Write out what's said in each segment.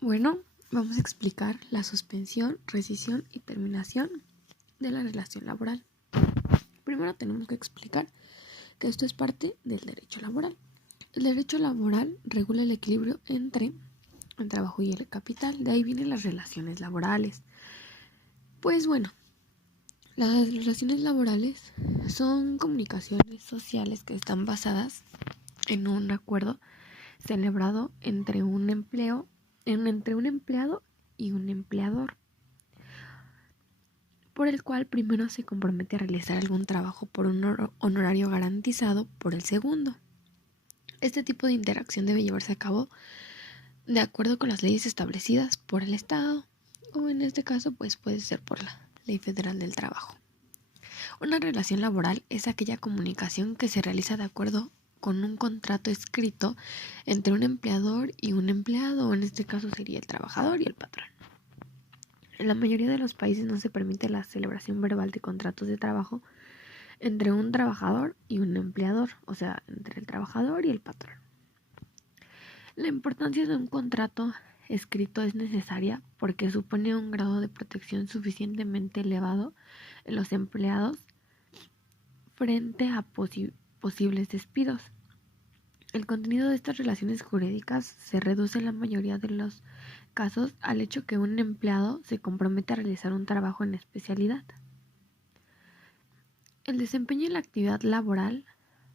Bueno, vamos a explicar la suspensión, rescisión y terminación de la relación laboral. Primero tenemos que explicar que esto es parte del derecho laboral. El derecho laboral regula el equilibrio entre el trabajo y el capital. De ahí vienen las relaciones laborales. Pues bueno, las relaciones laborales son comunicaciones sociales que están basadas en un acuerdo celebrado entre un empleado y un empleador, por el cual primero se compromete a realizar algún trabajo por un honorario garantizado por el segundo. Este tipo de interacción debe llevarse a cabo de acuerdo con las leyes establecidas por el Estado, o en este caso pues puede ser por la Ley Federal del Trabajo. Una relación laboral es aquella comunicación que se realiza de acuerdo con un contrato escrito entre un empleador y un empleado, o en este caso sería el trabajador y el patrón. En la mayoría de los países no se permite la celebración verbal de contratos de trabajo entre un trabajador y un empleador, o sea, entre el trabajador y el patrón. La importancia de un contrato escrito es necesaria porque supone un grado de protección suficientemente elevado en los empleados frente a posibles despidos. El contenido de estas relaciones jurídicas se reduce en la mayoría de los casos al hecho que un empleado se compromete a realizar un trabajo en especialidad. El desempeño en la actividad laboral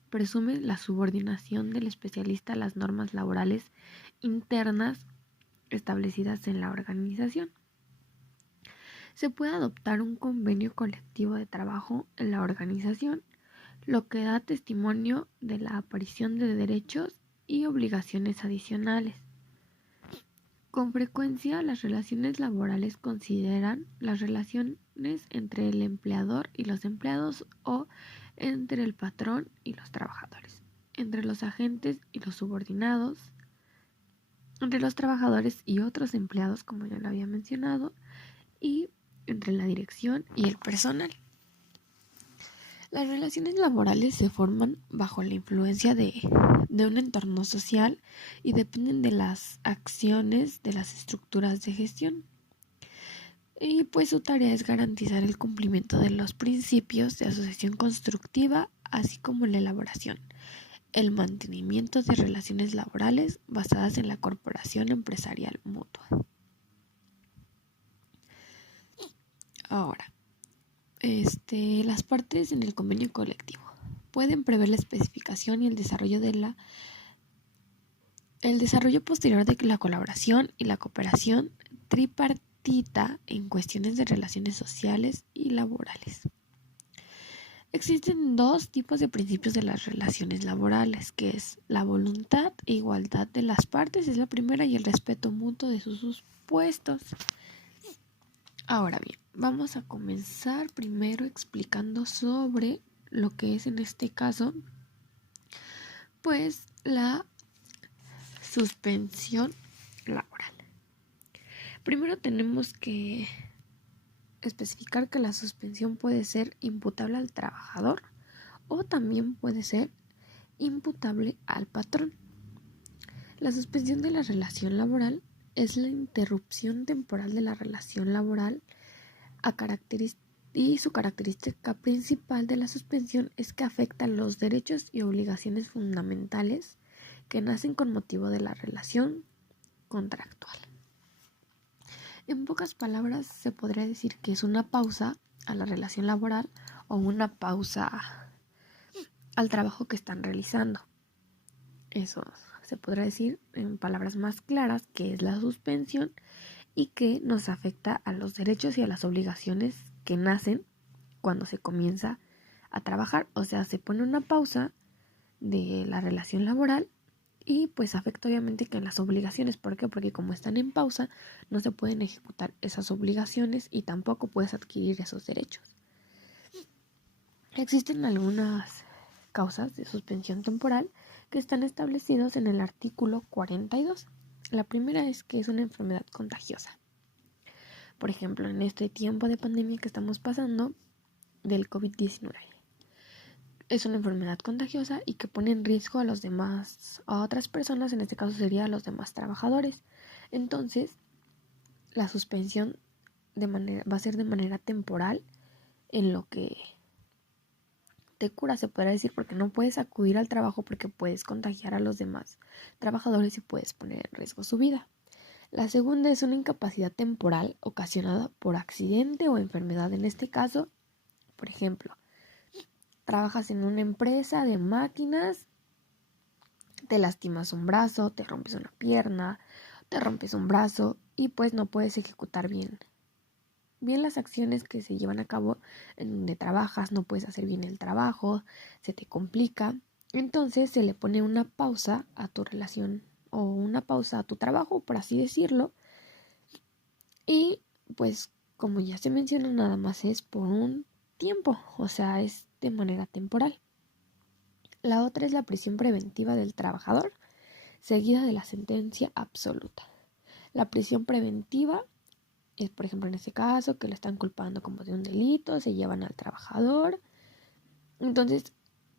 presume la subordinación del especialista a las normas laborales internas establecidas en la organización. Se puede adoptar un convenio colectivo de trabajo en la organización, lo que da testimonio de la aparición de derechos y obligaciones adicionales. Con frecuencia, las relaciones laborales consideran las relaciones entre el empleador y los empleados o entre el patrón y los trabajadores, entre los agentes y los subordinados, entre los trabajadores y otros empleados, como ya lo había mencionado, y entre la dirección y el personal. Las relaciones laborales se forman bajo la influencia de un entorno social y dependen de las acciones de las estructuras de gestión. Y pues su tarea es garantizar el cumplimiento de los principios de asociación constructiva, así como la elaboración, el mantenimiento de relaciones laborales basadas en la corporación empresarial mutua. Ahora, las partes en el convenio colectivo pueden prever la especificación y el desarrollo posterior de la colaboración y la cooperación tripartita en cuestiones de relaciones sociales y laborales. Existen dos tipos de principios de las relaciones laborales, que es la voluntad e igualdad de las partes, es la primera, y el respeto mutuo de sus supuestos. Ahora bien, vamos a comenzar primero explicando sobre lo que es en este caso, pues la suspensión laboral. Primero tenemos que especificar que la suspensión puede ser imputable al trabajador o también puede ser imputable al patrón. La suspensión de la relación laboral es la interrupción temporal de la relación laboral y su característica principal de la suspensión es que afecta los derechos y obligaciones fundamentales que nacen con motivo de la relación contractual. En pocas palabras, se podría decir que es una pausa a la relación laboral o una pausa al trabajo que están realizando. Eso se podrá decir en palabras más claras que es la suspensión y que nos afecta a los derechos y a las obligaciones que nacen cuando se comienza a trabajar. O sea, se pone una pausa de la relación laboral y pues afecta obviamente que las obligaciones. ¿Por qué? Porque como están en pausa no se pueden ejecutar esas obligaciones y tampoco puedes adquirir esos derechos. Existen algunas causas de suspensión temporal que están establecidos en el artículo 42. La primera es que es una enfermedad contagiosa. Por ejemplo, en este tiempo de pandemia que estamos pasando del COVID-19. Es una enfermedad contagiosa y que pone en riesgo a otras personas, en este caso sería a los demás trabajadores. Entonces, la suspensión va a ser de manera temporal en lo que te cura, se podrá decir, porque no puedes acudir al trabajo porque puedes contagiar a los demás trabajadores y puedes poner en riesgo su vida. La segunda es una incapacidad temporal ocasionada por accidente o enfermedad. En este caso, por ejemplo, trabajas en una empresa de máquinas, te lastimas un brazo, te rompes una pierna, te rompes un brazo y pues no puedes ejecutar bien las acciones que se llevan a cabo en donde trabajas, no puedes hacer bien el trabajo, se te complica. Entonces se le pone una pausa a tu relación o una pausa a tu trabajo, por así decirlo. Y pues como ya se menciona, nada más es por un tiempo, o sea, es de manera temporal. La otra es la prisión preventiva del trabajador, seguida de la sentencia absoluta. La prisión preventiva es, por ejemplo, en este caso, que lo están culpando como de un delito, se llevan al trabajador. Entonces,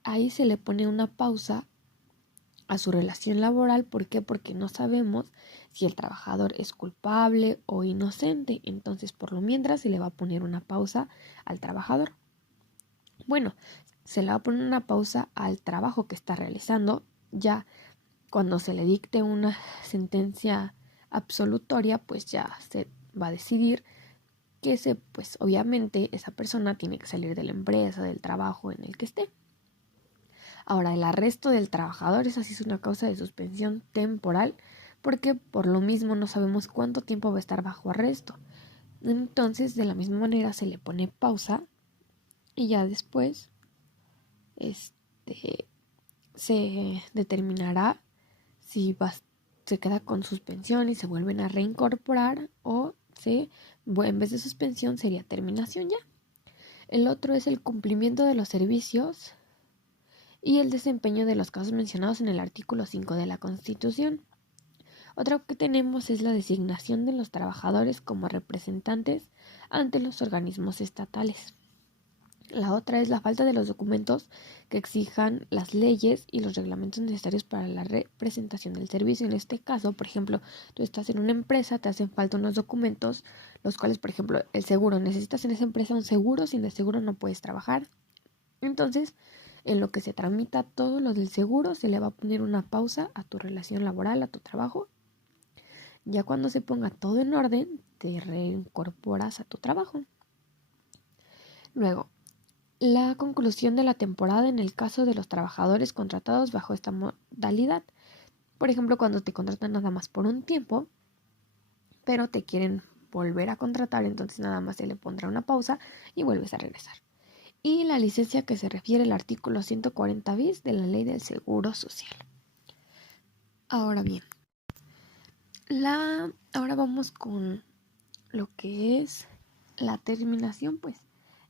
ahí se le pone una pausa a su relación laboral. ¿Por qué? Porque no sabemos si el trabajador es culpable o inocente. Entonces, por lo mientras, se le va a poner una pausa al trabajador. Bueno, se le va a poner una pausa al trabajo que está realizando. Ya cuando se le dicte una sentencia absolutoria, pues ya se va a decidir que pues obviamente esa persona tiene que salir de la empresa, del trabajo en el que esté. Ahora, el arresto del trabajador, esa sí es una causa de suspensión temporal, porque por lo mismo no sabemos cuánto tiempo va a estar bajo arresto. Entonces, de la misma manera se le pone pausa y ya después se determinará si se queda con suspensión y se vuelven a reincorporar o en vez de suspensión sería terminación ya. El otro es el cumplimiento de los servicios y el desempeño de los casos mencionados en el artículo 5 de la Constitución. Otro que tenemos es la designación de los trabajadores como representantes ante los organismos estatales. La otra es la falta de los documentos que exijan las leyes y los reglamentos necesarios para la representación del servicio. En este caso, por ejemplo, tú estás en una empresa, te hacen falta unos documentos, los cuales, por ejemplo, el seguro, necesitas en esa empresa un seguro, sin el seguro no puedes trabajar. Entonces, en lo que se tramita todo lo del seguro, se le va a poner una pausa a tu relación laboral, a tu trabajo. Ya cuando se ponga todo en orden, te reincorporas a tu trabajo. Luego, la conclusión de la temporada en el caso de los trabajadores contratados bajo esta modalidad. Por ejemplo, cuando te contratan nada más por un tiempo, pero te quieren volver a contratar, entonces nada más se le pondrá una pausa y vuelves a regresar. Y la licencia que se refiere al artículo 140 bis de la Ley del Seguro Social. Ahora bien, ahora vamos con lo que es la terminación, pues.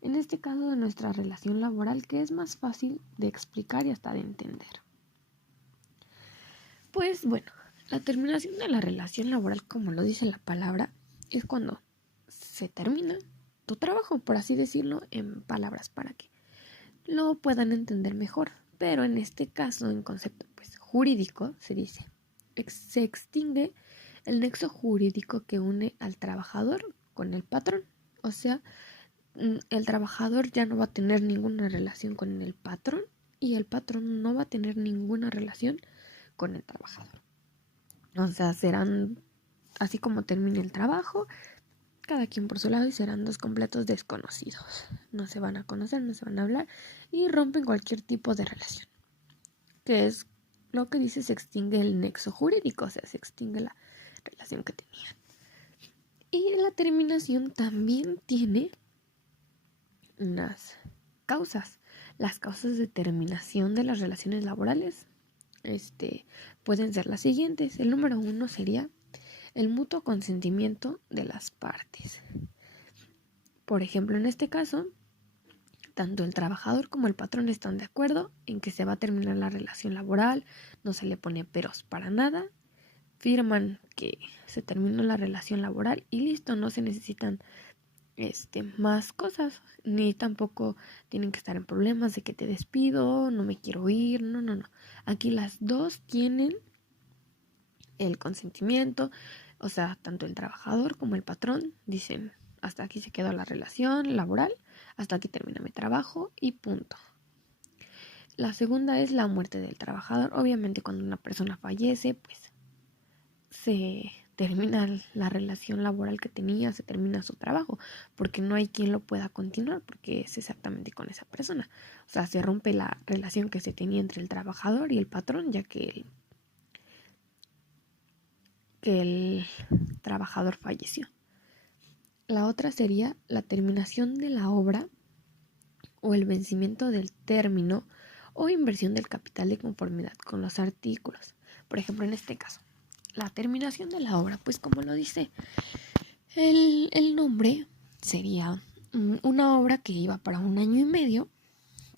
En este caso de nuestra relación laboral, que es más fácil de explicar y hasta de entender. Pues bueno, la terminación de la relación laboral, como lo dice la palabra, es cuando se termina tu trabajo, por así decirlo, en palabras para que lo puedan entender mejor. Pero en este caso, en concepto pues jurídico, se dice, se extingue el nexo jurídico que une al trabajador con el patrón. O sea, el trabajador ya no va a tener ninguna relación con el patrón y el patrón no va a tener ninguna relación con el trabajador. O sea, serán, así como termine el trabajo, cada quien por su lado y serán dos completos desconocidos. No se van a conocer, no se van a hablar y rompen cualquier tipo de relación. Que es lo que dice, se extingue el nexo jurídico, o sea, se extingue la relación que tenían. Y la terminación también tiene unas causas. Las causas de terminación de las relaciones laborales pueden ser las siguientes. El número 1 sería el mutuo consentimiento de las partes. Por ejemplo, en este caso, tanto el trabajador como el patrón están de acuerdo en que se va a terminar la relación laboral, no se le pone peros para nada, firman que se terminó la relación laboral y listo, no se necesitan más cosas, ni tampoco tienen que estar en problemas de que te despido, no me quiero ir, no. Aquí las dos tienen el consentimiento O sea, tanto el trabajador como el patrón dicen, hasta aquí se quedó la relación laboral, hasta aquí termina mi trabajo y punto. La segunda es la muerte del trabajador. Obviamente cuando una persona fallece, pues se termina la relación laboral que tenía, se termina su trabajo, porque no hay quien lo pueda continuar, porque es exactamente con esa persona. O sea, se rompe la relación que se tenía entre el trabajador y el patrón, ya que el trabajador falleció. La otra sería la terminación de la obra o el vencimiento del término o inversión del capital de conformidad con los artículos. Por ejemplo, en este caso, la terminación de la obra, pues como lo dice el nombre, sería una obra que iba para 1 año y medio,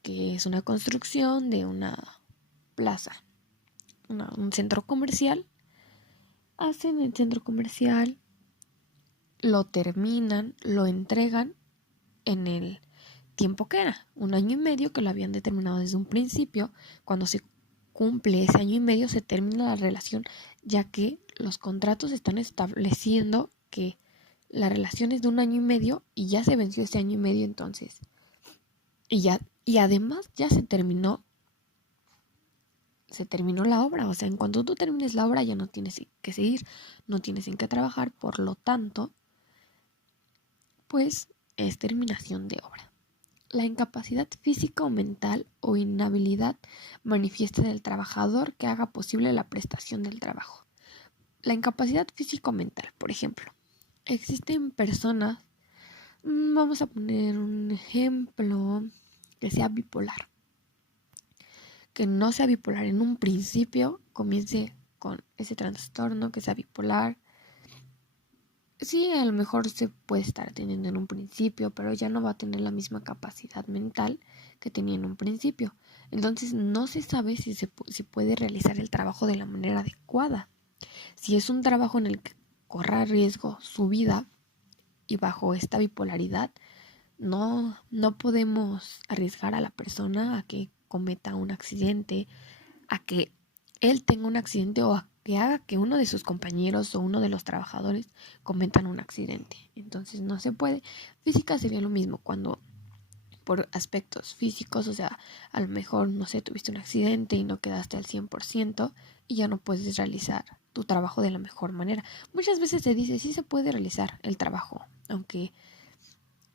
que es una construcción de una plaza, un centro comercial. Hacen el centro comercial, lo terminan, lo entregan en el tiempo que era, 1 año y medio, que lo habían determinado desde un principio. Cuando se cumple ese 1 año y medio se termina la relación, ya que los contratos están estableciendo que la relación es de 1 año y medio y ya se venció ese 1 año y medio, entonces y además ya se terminó la obra. O sea, en cuanto tú termines la obra ya no tienes que seguir, no tienes en qué trabajar, por lo tanto pues es terminación de obra. La incapacidad física o mental o inhabilidad manifiesta del trabajador que haga posible la prestación del trabajo. La incapacidad físico mental, por ejemplo, existen personas, vamos a poner un ejemplo, que sea bipolar. Que no sea bipolar en un principio, comience con ese trastorno, que sea bipolar. Sí, a lo mejor se puede estar teniendo en un principio, pero ya no va a tener la misma capacidad mental que tenía en un principio. Entonces no se sabe si se puede realizar el trabajo de la manera adecuada. Si es un trabajo en el que corra riesgo su vida y bajo esta bipolaridad, no podemos arriesgar a la persona a que cometa un accidente, a que él tenga un accidente o a que haga que uno de sus compañeros o uno de los trabajadores cometan un accidente. Entonces no se puede. Física sería lo mismo, cuando por aspectos físicos, o sea, a lo mejor, no sé, tuviste un accidente y no quedaste al 100% y ya no puedes realizar tu trabajo de la mejor manera. Muchas veces se dice, sí se puede realizar el trabajo, aunque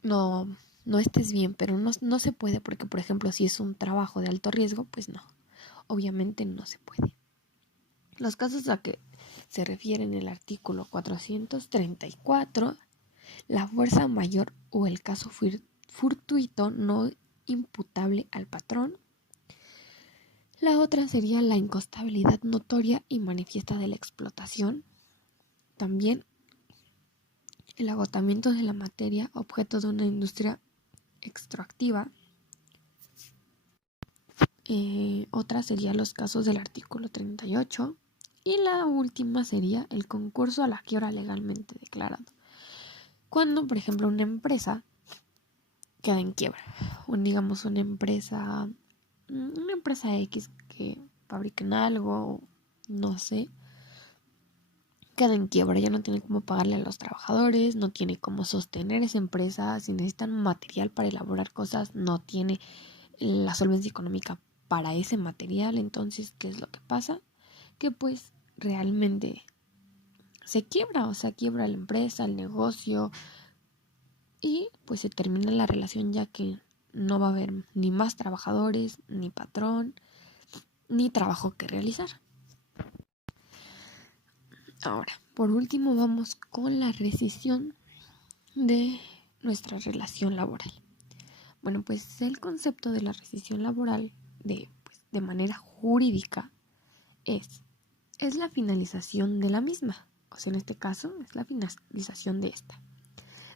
no estés bien, pero no se puede porque, por ejemplo, si es un trabajo de alto riesgo, pues no, obviamente no se puede. Los casos a que se refiere en el artículo 434, la fuerza mayor o el caso fortuito no imputable al patrón. La otra sería la incostabilidad notoria y manifiesta de la explotación. También el agotamiento de la materia, objeto de una industria extractiva. Otra sería los casos del artículo 38. Y la última sería el concurso a la quiebra legalmente declarado. Cuando, por ejemplo, una empresa queda en quiebra, digamos una empresa X que fabriquen algo, no sé, queda en quiebra, ya no tiene cómo pagarle a los trabajadores, no tiene cómo sostener esa empresa, si necesitan material para elaborar cosas, no tiene la solvencia económica para ese material. Entonces, ¿qué es lo que pasa? Que pues realmente se quiebra, o sea, quiebra la empresa, el negocio, y pues se termina la relación, ya que no va a haber ni más trabajadores, ni patrón, ni trabajo que realizar. Ahora, por último, vamos con la rescisión de nuestra relación laboral. Bueno, pues el concepto de la rescisión laboral de manera jurídica es la finalización de la misma. O sea, en este caso es la finalización de esta,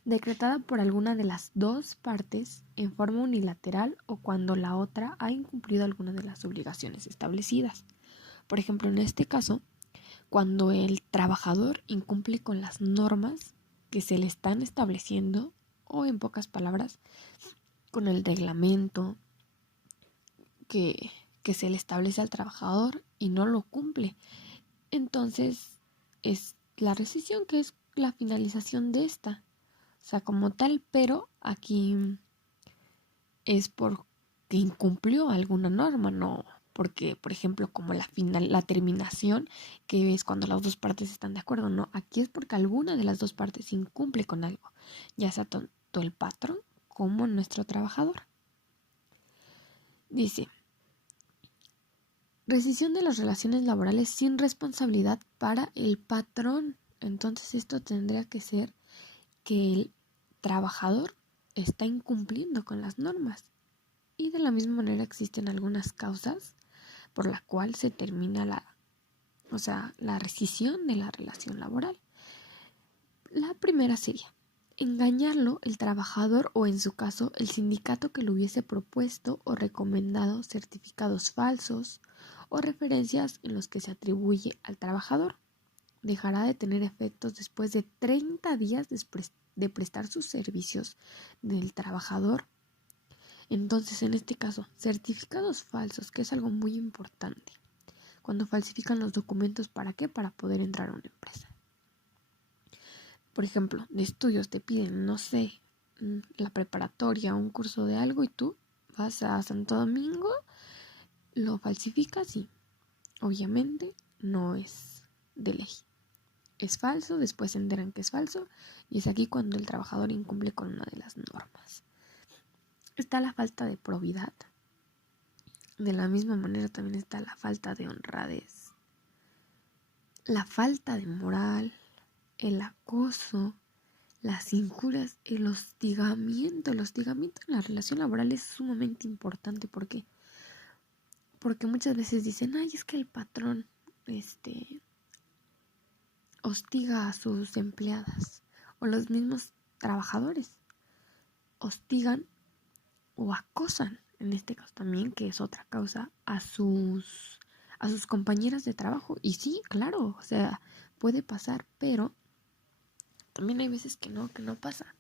decretada por alguna de las dos partes en forma unilateral o cuando la otra ha incumplido alguna de las obligaciones establecidas. Por ejemplo, en este caso, cuando el trabajador incumple con las normas que se le están estableciendo, o en pocas palabras, con el reglamento que se le establece al trabajador y no lo cumple. Entonces es la rescisión, que es la finalización de esta. O sea, como tal, pero aquí es porque incumplió alguna norma, no porque, por ejemplo, como la terminación, que es cuando las dos partes están de acuerdo, no, aquí es porque alguna de las dos partes incumple con algo, ya sea tanto el patrón como nuestro trabajador. Dice, rescisión de las relaciones laborales sin responsabilidad para el patrón. Entonces esto tendría que ser que el trabajador está incumpliendo con las normas. Y de la misma manera existen algunas causas por la cual se termina la rescisión de la relación laboral. La primera sería engañarlo el trabajador o en su caso el sindicato que le hubiese propuesto o recomendado certificados falsos o referencias en los que se atribuye al trabajador. Dejará de tener efectos después de 30 días de prestar sus servicios del trabajador. Entonces, en este caso, certificados falsos, que es algo muy importante. Cuando falsifican los documentos, ¿para qué? Para poder entrar a una empresa. Por ejemplo, de estudios te piden, no sé, la preparatoria, un curso de algo y tú vas a Santo Domingo, lo falsificas y obviamente no es de ley. Es falso, después se enteran que es falso y es aquí cuando el trabajador incumple con una de las normas. Está la falta de probidad. De la misma manera también está la falta de honradez, la falta de moral, el acoso, las injurias, el hostigamiento. El hostigamiento en la relación laboral es sumamente importante porque muchas veces dicen, ay, es que el patrón hostiga a sus empleadas o los mismos trabajadores hostigan o acosan, en este caso también, que es otra causa, a sus compañeras de trabajo. Y sí, claro, o sea, puede pasar, pero también hay veces que no pasa.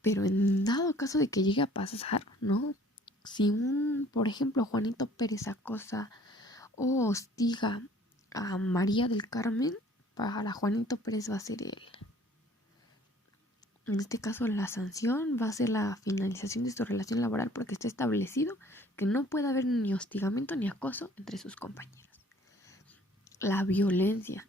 Pero en dado caso de que llegue a pasar, ¿no? Si por ejemplo, Juanito Pérez acosa o hostiga a María del Carmen, para Juanito Pérez va a ser en este caso la sanción va a ser la finalización de su relación laboral porque está establecido que no puede haber ni hostigamiento ni acoso entre sus compañeros. La violencia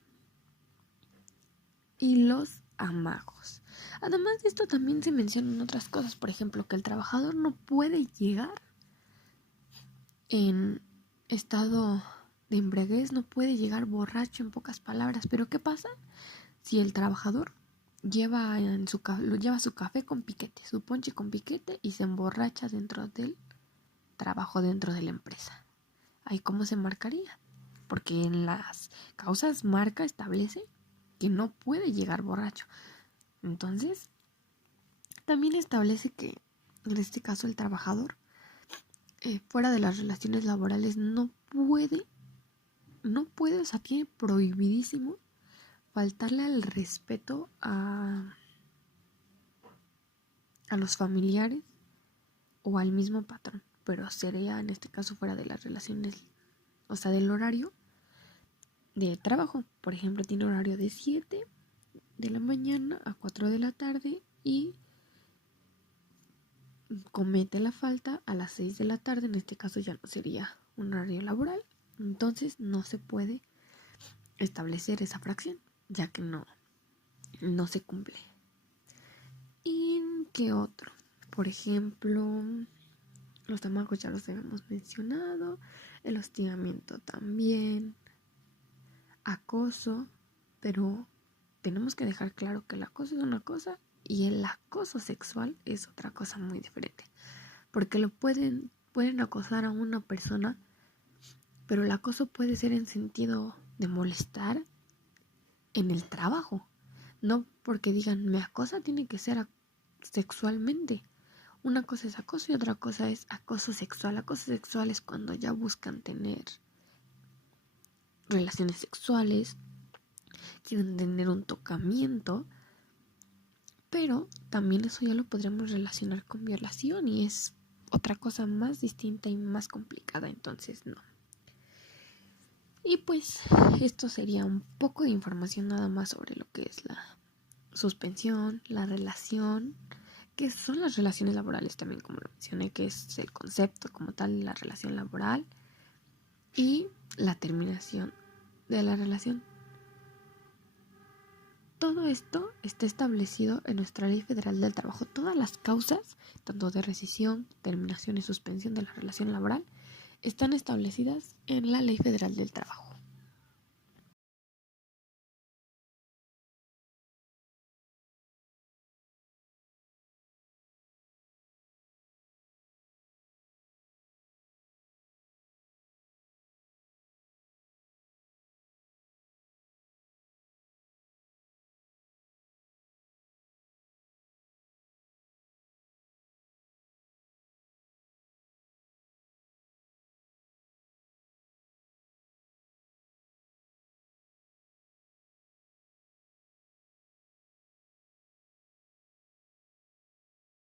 y los amagos. Además de esto también se mencionan otras cosas, por ejemplo, que el trabajador no puede llegar en estado de embriaguez, no puede llegar borracho, en pocas palabras. Pero ¿qué pasa si el trabajador lleva su café con piquete, su ponche con piquete y se emborracha dentro del trabajo, dentro de la empresa? ¿Ahí cómo se marcaría? Porque en las causas establece que no puede llegar borracho. Entonces, también establece que en este caso el trabajador fuera de las relaciones laborales no puede, o sea, tiene prohibidísimo faltarle al respeto a los familiares o al mismo patrón, pero sería en este caso fuera de las relaciones, o sea, del horario de trabajo. Por ejemplo, tiene horario de 7 de la mañana a 4 de la tarde y comete la falta a las 6 de la tarde, en este caso ya no sería un horario laboral, entonces no se puede establecer esa fracción, ya que no se cumple. ¿Y qué otro? Por ejemplo, los tamagos ya los habíamos mencionado, el hostigamiento también, acoso, pero tenemos que dejar claro que el acoso es una cosa y el acoso sexual es otra cosa muy diferente, porque pueden acosar a una persona, pero el acoso puede ser en sentido de molestar en el trabajo, no porque digan me acosa tiene que ser sexualmente. Una cosa es acoso y otra cosa es acoso sexual. Acoso sexual es cuando ya buscan tener relaciones sexuales, quieren tener un tocamiento, pero también eso ya lo podríamos relacionar con violación y es otra cosa más distinta y más complicada, entonces no. Y pues esto sería un poco de información nada más sobre lo que es la suspensión, la relación, que son las relaciones laborales también, como lo mencioné, que es el concepto como tal de la relación laboral y la terminación de la relación. Todo esto está establecido en nuestra Ley Federal del Trabajo. Todas las causas, tanto de rescisión, terminación y suspensión de la relación laboral, están establecidas en la Ley Federal del Trabajo.